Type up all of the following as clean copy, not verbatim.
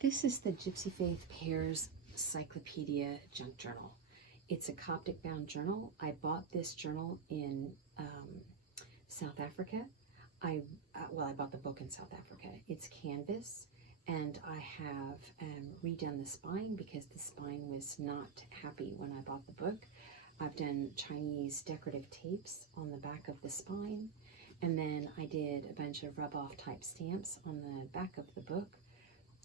This is the GypsyFaith Pears Cyclopedia Junk Journal. It's a Coptic bound journal. I bought this journal in South Africa. I bought the book in South Africa. It's canvas, and I have redone the spine because the spine was not happy when I bought the book. I've done Chinese decorative tapes on the back of the spine, and then I did a bunch of rub-off type stamps on the back of the book.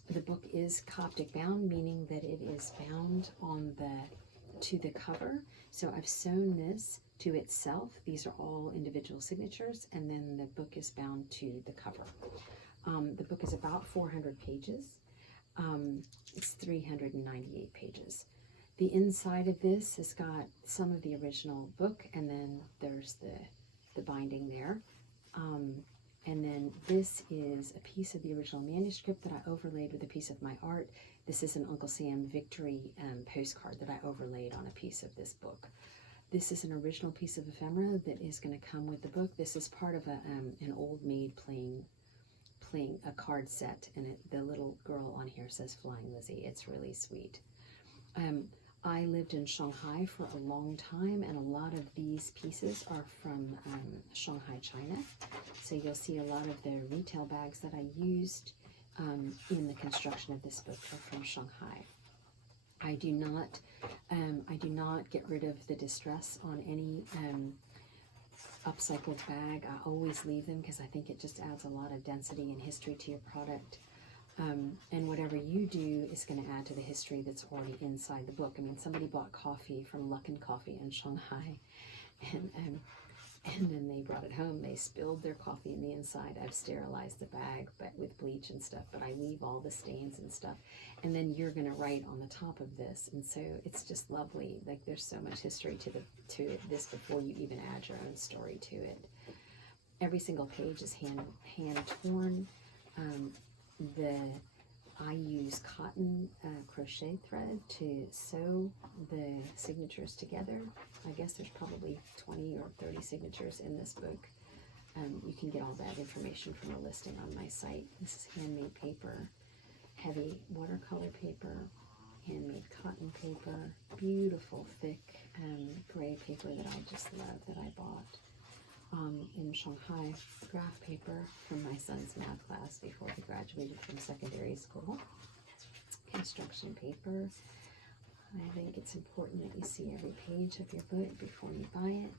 The book is Coptic bound, meaning that it is bound on to the cover. So I've sewn this to itself. These are all individual signatures, and then the book is bound to the cover. The book is about 400 pages. It's 398 pages. The inside of this has got some of the original book, and then there's the binding there. And then this is a piece of the original manuscript that I overlaid with a piece of my art. This is an Uncle Sam victory postcard that I overlaid on a piece of this book. This is an original piece of ephemera that is going to come with the book. This is part of an old maid playing a card set, and the little girl on here says Flying Lizzie. It's really sweet. I lived in Shanghai for a long time, and a lot of these pieces are from Shanghai, China. So you'll see a lot of the retail bags that I used in the construction of this book are from Shanghai. I do not get rid of the distress on any upcycled bag. I always leave them because I think it just adds a lot of density and history to your product. And whatever you do is going to add to the history that's already inside the book. I mean, somebody bought coffee from Luckin Coffee in Shanghai, and then they brought it home. They spilled their coffee in the inside. I've sterilized the bag, but with bleach and stuff, but I leave all the stains and stuff. And then you're going to write on the top of this, and so it's just lovely. Like, there's so much history to this before you even add your own story to it. Every single page is hand torn. I use cotton crochet thread to sew the signatures together. I guess there's probably 20 or 30 signatures in this book. You can get all that information from the listing on my site. This is handmade paper, heavy watercolor paper, handmade cotton paper, beautiful thick gray paper that I just love that I bought in Shanghai, graph paper from my son's math class before he graduated from secondary school, construction paper. I think it's important that you see every page of your book before you buy it.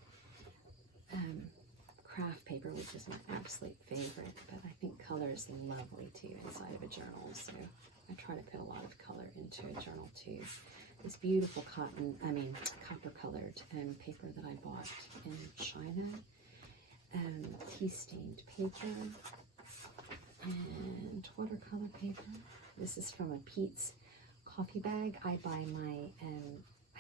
Craft paper, which is my absolute favorite, but I think color is lovely too inside of a journal, so I try to put a lot of color into a journal too. This beautiful copper colored paper that I bought in China. Tea stained paper and watercolor paper. This is from a Pete's coffee bag. I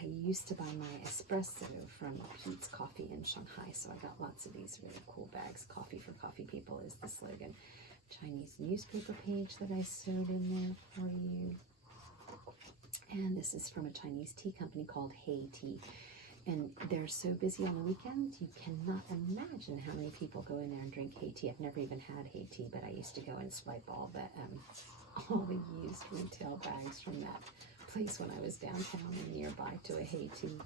used to buy my espresso from Pete's Coffee in Shanghai, so I got lots of these really cool bags. Coffee for coffee people is the slogan. Chinese newspaper page that I sewed in there for you. And this is from a Chinese tea company called Hey Tea. And they're so busy on the weekends, you cannot imagine how many people go in there and drink Hey Tea. I've never even had Hey Tea, but I used to go and swipe all the used retail bags from that place when I was downtown and nearby to a Hey Tea.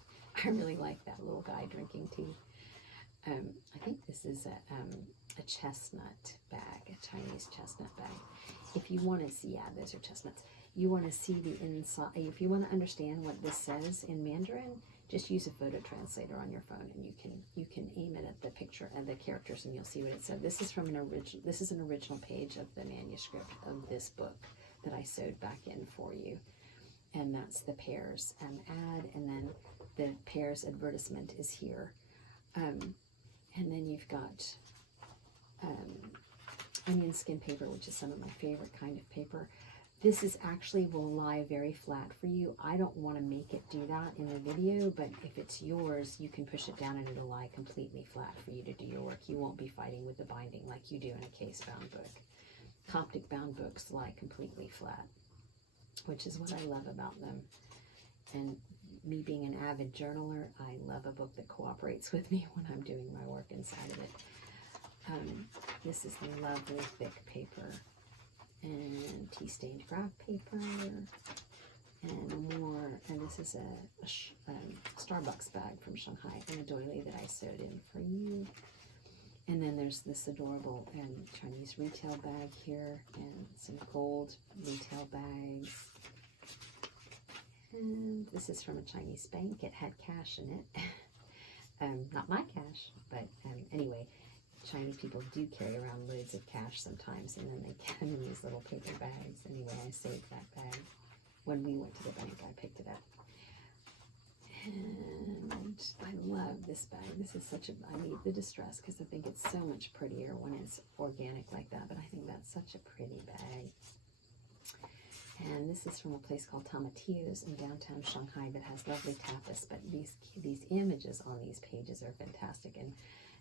I really like that little guy drinking tea. I think this is a chestnut bag, a Chinese chestnut bag. If you want to see, yeah, those are chestnuts. You want to see the inside. If you want to understand what this says in Mandarin, just use a photo translator on your phone, and you can aim it at the picture and the characters, and you'll see what it said. This is from an original. This is an original page of the manuscript of this book that I sewed back in for you, and that's the Pears ad, and then the Pears advertisement is here, and then you've got onion skin paper, which is some of my favorite kind of paper. This is actually will lie very flat for you. I don't want to make it do that in the video, but if it's yours, you can push it down and it'll lie completely flat for you to do your work. You won't be fighting with the binding like you do in a case-bound book. Coptic-bound books lie completely flat, which is what I love about them. And me being an avid journaler, I love a book that cooperates with me when I'm doing my work inside of it. This is lovely thick paper. and tea-stained graph paper, and more. And this is a Starbucks bag from Shanghai, and a doily that I sewed in for you. And then there's this adorable Chinese retail bag here, and some gold retail bags. And this is from a Chinese bank. It had cash in it. Not my cash, but anyway, Chinese people do carry around loads of cash sometimes, and then they get them in these little paper bags. Anyway, I saved that bag. When we went to the bank, I picked it up. And I love this bag. This is I need the distress because I think it's so much prettier when it's organic like that, but I think that's such a pretty bag. And this is from a place called Tomatillos in downtown Shanghai that has lovely tapas, but these images on these pages are fantastic. And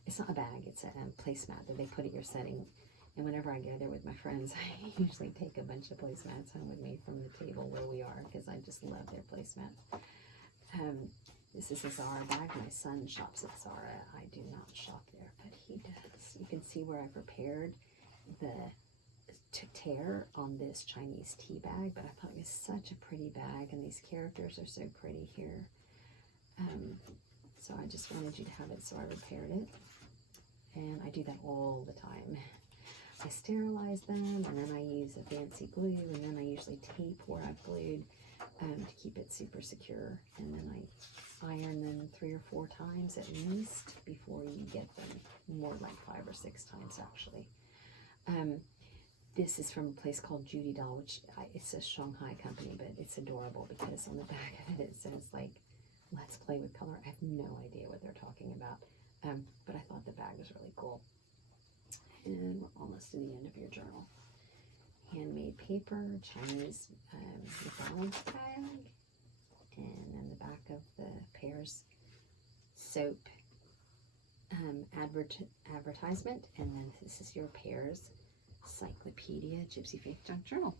it's not a bag, it's a placemat that they put at your setting. And whenever I go there with my friends, I usually take a bunch of placemats home with me from the table where we are, because I just love their placemats. This is a Zara bag. My son shops at Zara. I do not shop there, but he does. You can see where I prepared the tear on this Chinese tea bag, but I thought it was such a pretty bag, and these characters are so pretty here. So I just wanted you to have it, so I repaired it. And I do that all the time. I sterilize them, and then I use a fancy glue, and then I usually tape where I've glued to keep it super secure. And then I iron them 3 or 4 times at least before you get them. More like 5 or 6 times, actually. This is from a place called Judy Doll, which it's a Shanghai company, but it's adorable because on the back of it, it says, like, let's play with color. I have no idea what they're talking about, but I thought the bag was really cool. And we're almost to the end of your journal. Handmade paper, Chinese McDonald's bag, and then the back of the Pears soap advertisement, and then this is your Pears Cyclopedia GypsyFaith Junk Journal.